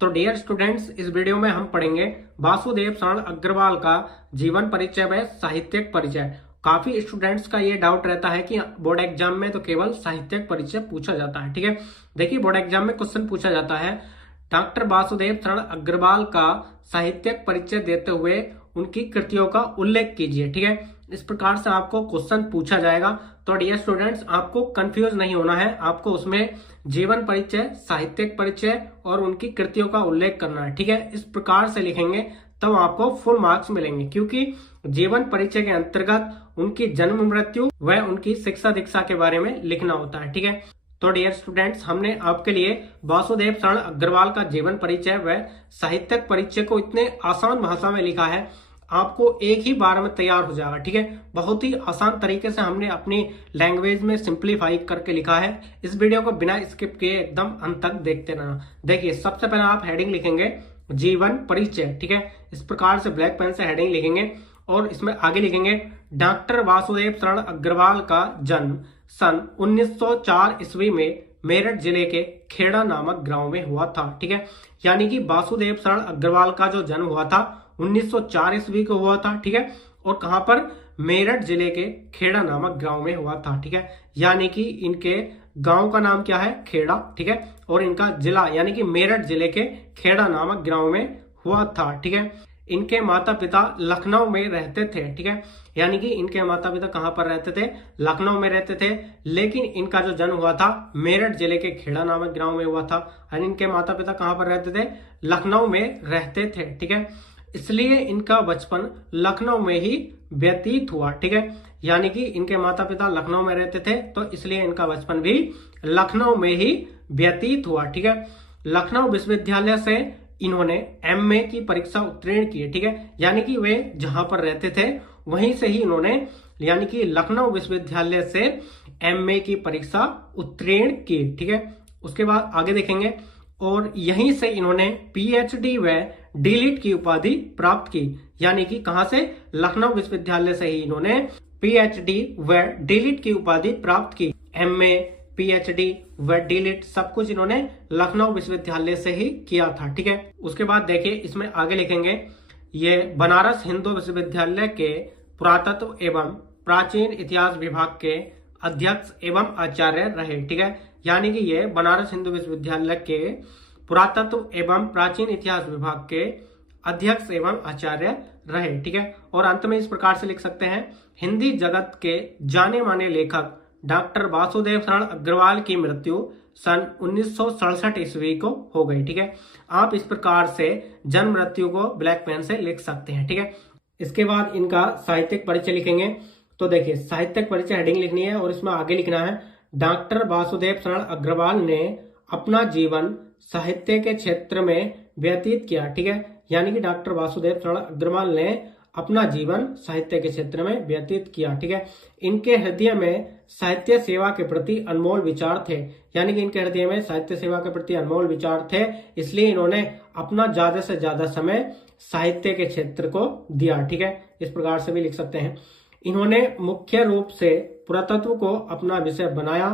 तो dear students, इस video में हम पढ़ेंगे वासुदेव शरण अग्रवाल का जीवन परिचय व साहित्यिक परिचय। काफी स्टूडेंट्स का ये डाउट रहता है कि बोर्ड एग्जाम में तो केवल साहित्यिक परिचय पूछा जाता है। ठीक है, देखिए बोर्ड एग्जाम में क्वेश्चन पूछा जाता है डॉक्टर वासुदेव शरण अग्रवाल का साहित्यिक परिचय देते हुए उनकी कृतियों का उल्लेख कीजिए। ठीक है, इस प्रकार से आपको क्वेश्चन पूछा जाएगा। तो डियर स्टूडेंट्स, आपको कंफ्यूज नहीं होना है, आपको उसमें जीवन परिचय, साहित्यिक परिचय और उनकी कृतियों का उल्लेख करना है। ठीक है, इस प्रकार से लिखेंगे तब आपको फुल मार्क्स मिलेंगे, क्योंकि जीवन परिचय के अंतर्गत उनकी जन्म मृत्यु व उनकी शिक्षा दीक्षा के बारे में लिखना होता है। ठीक है, तो डियर स्टूडेंट्स, हमने आपके लिए वासुदेव शरण अग्रवाल का जीवन परिचय व साहित्यिक परिचय को इतने आसान भाषा में लिखा है, आपको एक ही बार में तैयार हो जाएगा। ठीक है, बहुत ही आसान तरीके से हमने अपनी लैंग्वेज में सिंप्लीफाई करके लिखा है। इस वीडियो को बिना स्किप किए एकदम अंत तक देखते रहना। देखिए, सबसे पहले आप हेडिंग लिखेंगे जीवन परिचय। ठीक है, इस प्रकार से ब्लैक पेन से हेडिंग लिखेंगे और इसमें आगे लिखेंगे डॉक्टर वासुदेव शरण अग्रवाल का जन्म सन 1904 ईस्वी में मेरठ जिले के खेड़ा नामक गांव में हुआ था। ठीक है, यानी कि वासुदेव शरण अग्रवाल का जो जन्म हुआ था 1904 ईस्वी को हुआ था। ठीक है, और कहां पर? मेरठ जिले के खेड़ा नामक गांव में हुआ था। ठीक है, यानी कि इनके गांव का नाम क्या है? खेड़ा। ठीक है, और इनका जिला यानी कि मेरठ जिले के खेड़ा नामक गांव में हुआ था। ठीक है, इनके माता पिता लखनऊ में रहते थे। ठीक है, यानी कि इनके माता पिता कहां पर रहते थे? लखनऊ में रहते थे, लेकिन इनका जो जन्म हुआ था मेरठ जिले के खेड़ा नामक गांव में हुआ था। और इनके माता पिता कहां पर रहते थे? लखनऊ में रहते थे। ठीक है, इसलिए इनका बचपन लखनऊ में ही व्यतीत हुआ। ठीक है, यानी कि इनके माता पिता लखनऊ में रहते थे, तो इसलिए इनका बचपन भी लखनऊ में ही व्यतीत हुआ। ठीक है, लखनऊ विश्वविद्यालय से इन्होंने एमए की परीक्षा उत्तीर्ण की है। ठीक है, यानी कि वे जहां पर रहते थे वहीं से ही इन्होंने यानी कि लखनऊ विश्वविद्यालय से एमए की परीक्षा उत्तीर्ण की। ठीक है, उसके बाद आगे देखेंगे और यहीं से इन्होंने पीएचडी व डीलिट की उपाधि प्राप्त की। यानी कि कहां से? लखनऊ विश्वविद्यालय से ही इन्होंने पीएचडी व डीलिट की उपाधि प्राप्त की। एमए, पीएचडी व डीलिट सब कुछ इन्होंने लखनऊ विश्वविद्यालय से ही किया था। ठीक है, उसके बाद देखिए इसमें आगे लिखेंगे ये बनारस हिंदू विश्वविद्यालय के पुरातत्व एवं प्राचीन इतिहास विभाग के अध्यक्ष एवं आचार्य रहे। ठीक है, यानी कि ये बनारस हिंदू विश्वविद्यालय के पुरातत्व एवं प्राचीन इतिहास विभाग के अध्यक्ष एवं आचार्य रहे। ठीक है, और अंत में इस प्रकार से लिख सकते हैं हिंदी जगत के जाने माने लेखक डॉक्टर वासुदेव शरण अग्रवाल की मृत्यु सन 1967 ईस्वी को हो गई। ठीक है, आप इस प्रकार से जन्म मृत्यु को ब्लैक पेन से लिख सकते हैं। ठीक है, इसके बाद इनका साहित्यिक परिचय लिखेंगे। तो देखिए, साहित्यिक परिचय हेडिंग लिखनी है और इसमें आगे लिखना है डॉक्टर वासुदेव शरण अग्रवाल ने अपना जीवन साहित्य के क्षेत्र में व्यतीत किया। ठीक है, यानी कि डॉक्टर वासुदेव शरण अग्रवाल ने अपना जीवन साहित्य के क्षेत्र में व्यतीत किया। ठीक है, इनके हृदय में साहित्य सेवा के प्रति अनमोल विचार थे। यानी कि इनके हृदय में साहित्य सेवा के प्रति अनमोल विचार थे, इसलिए इन्होंने अपना ज्यादा से ज्यादा समय साहित्य के क्षेत्र को दिया। ठीक है, इस प्रकार से भी लिख सकते हैं। इन्होंने मुख्य रूप से पुरातत्व को अपना विषय बनाया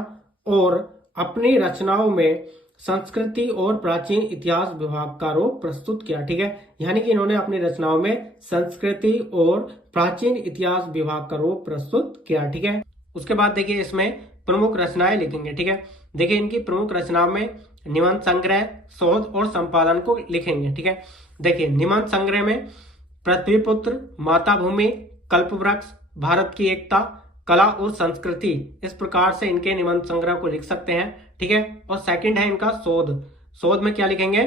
और अपनी रचनाओं में संस्कृति और प्राचीन इतिहास विभाग का रूप प्रस्तुत किया। ठीक है, यानी कि इन्होंने अपनी रचनाओं में संस्कृति और प्राचीन इतिहास विभाग का रूप प्रस्तुत किया। ठीक है, उसके बाद देखिए इसमें प्रमुख रचनाएं लिखेंगे। ठीक है, देखिए इनकी प्रमुख रचनाओं में निबंध संग्रह, शोध और संपादन को लिखेंगे। ठीक है, देखिए निबंध संग्रह में पृथ्वीपुत्र, माता भूमि, कल्पवृक्ष, भारत की एकता, कला और संस्कृति, इस प्रकार से इनके निबंध संग्रह को लिख सकते हैं। ठीक है, और सेकंड है इनका शोध। शोध में क्या लिखेंगे?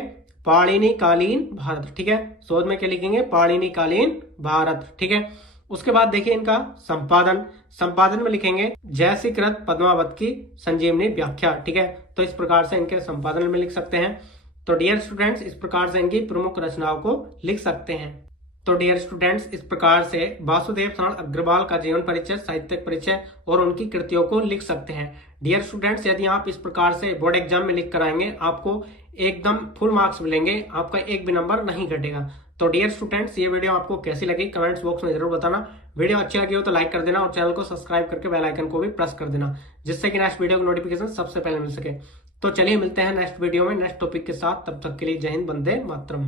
पाणिनि कालीन भारत। ठीक है, शोध में क्या लिखेंगे? पाणिनि कालीन भारत। ठीक है, उसके बाद देखिए इनका संपादन। संपादन में लिखेंगे जयसीकृत पद्मावत की संजीवनी व्याख्या। ठीक है, तो इस प्रकार से इनके संपादन में लिख सकते हैं। तो डियर स्टूडेंट्स, इस प्रकार से इनकी प्रमुख रचनाओं को लिख सकते हैं। तो डियर स्टूडेंट्स, इस प्रकार से वासुदेव शरण अग्रवाल का जीवन परिचय, साहित्यिक परिचय और उनकी कृतियों को लिख सकते हैं। डियर स्टूडेंट्स, यदि आप इस प्रकार से बोर्ड एग्जाम में लिख कर आएंगे, आपको एकदम फुल मार्क्स मिलेंगे, आपका एक भी नंबर नहीं घटेगा। तो डियर स्टूडेंट्स, ये वीडियो आपको कैसी लगी कमेंट्स बॉक्स में जरूर बताना। वीडियो अच्छी लगी हो तो लाइक कर देना और चैनल को सब्सक्राइब करके बेल आइकन को भी प्रेस कर देना, जिससे कि नेक्स्ट वीडियो की नोटिफिकेशन सबसे पहले मिल सके। तो चलिए मिलते हैं नेक्स्ट वीडियो में नेक्स्ट टॉपिक के साथ। तब तक के लिए जय हिंद, वंदे मातरम।